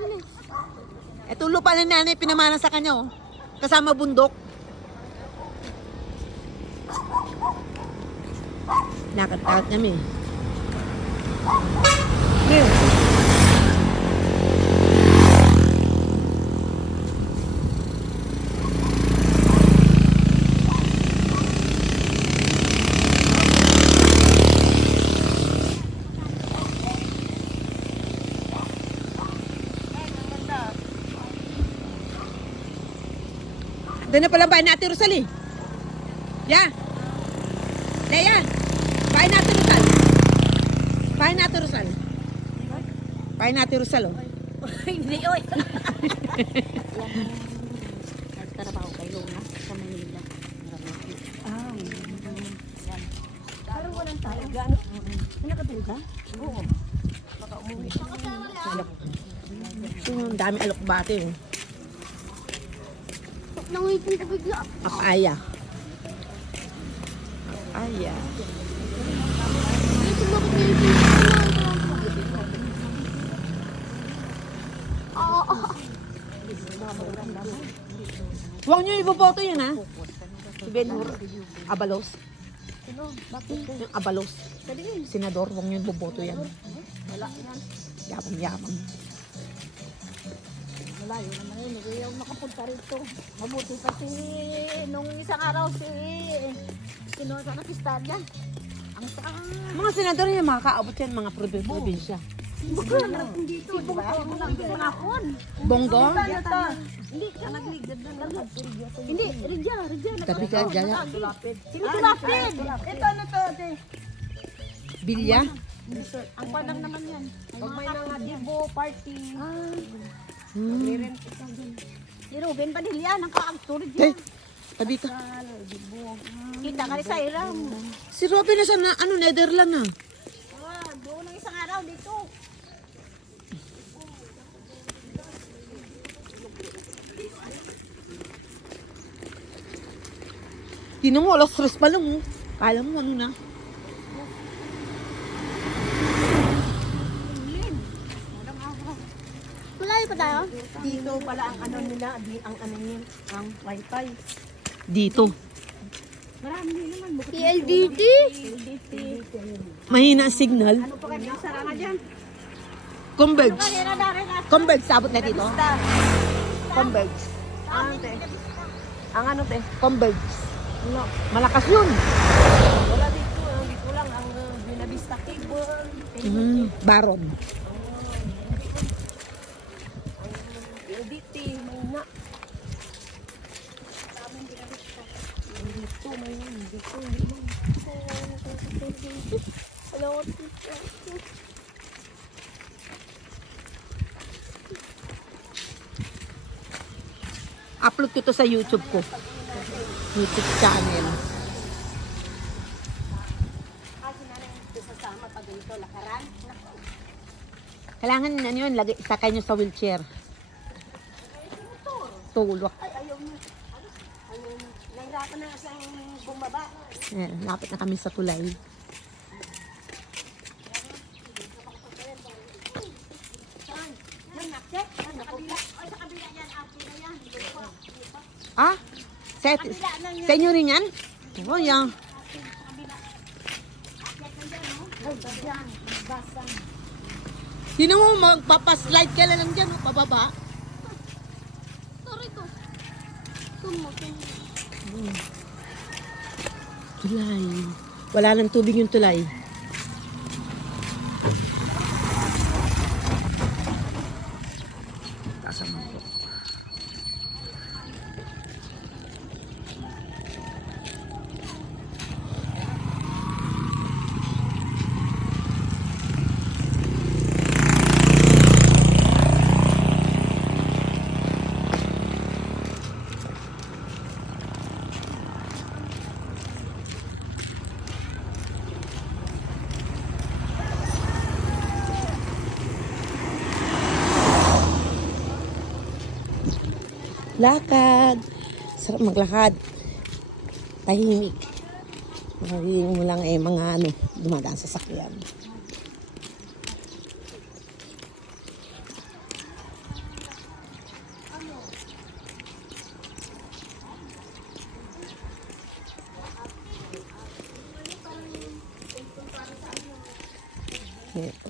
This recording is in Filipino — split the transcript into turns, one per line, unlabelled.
Bilis.
Ito lupa ng nanay pinamana sa kanya oh. Kasama bundok. Lakad-lakad kami. Ngayon. Doon na pala bahay ni Ate Rosal eh. Ya. Leia. Bahay ni Ate Rosal. Bahay ni Ate Rosal. Bahay ni Ate Rosal oh.
Hindi, oy. Nagtrabaho kay Luna sa Manila. Ah, Pero walang? Nakatulog ka? Oo. Baka umuwi.
Yung dami alokbate oh.
Nangitin ko bigla.
Papaya. Papaya. Huwag niyo iboboto yun ha. Si Ben Hur. Abalos. Yung Abalos. Senador, huwag niyo iboboto yan. Yabang-yabang.
Malayo naman yun. Hindi ako makapunta rito. Mabuti pa si... Nung isang araw si... Kinuha sa nakistalya. Ang saan.
Mga senador yung makakaabot yan, mga probi- probinsya.
Baka narating dito. Di ba lang pinakon?
Bongo?
Hindi ka nagligad na lang. Hindi, Ridya, Ridya.
Tabi ka, Jaya.
Sino tulapid? Ito ano to, ate?
Bilya?
Ang padang naman yan. Pag may mga dibo, party. Ah.
Hmm.
Si Ruben Padilla, ang ka-actor
Hey, ka.
Kita ka rin sa Iram.
Si Robin na sa na, ano, Netherland na.
Ah, doon ang isang araw dito.
Tinan mo, alas stress pa lang oh. Kala mo ano na.
Malayo pa tayo?
Dito pala ang ano nila, di ang ano niya, ang wifi.
Dito.
Marami din naman. Bukod
PLDT?
LDT.
Mahina ang signal.
Ano pa kanya sara nga dyan?
Converge. Converge, sabot na dito. Converge.
Ano te? Ang ano te?
Converge.
Ano?
Malakas yun.
Wala dito. Ang dito lang ang uh, Binavista Cable.
Mm, baron.
LDT. Mahina. Dito, mahina. Dito, mahina.
Hello.
Upload ko to sa YouTube ko. YouTube channel. Kailangan ano yun, lagay, sakay nyo sa wheelchair. Tulok.
Ay, ayaw mo. Ano, nahirapan na siyang bumaba.
Eh, lapit na kami sa tulay. Ah? Sa, sa inyo rin yan? Oh, yan. Sino mo magpapaslide ka lang dyan, oh, pababa?
Sorry to. Sumo, sumo.
Tulay. Wala nang tubig yung tulay. Kasama ko. maglakad. Sarap maglakad. Tahimik. Marinig mo lang eh mga ano, dumadaan sa sakyan. Yeah.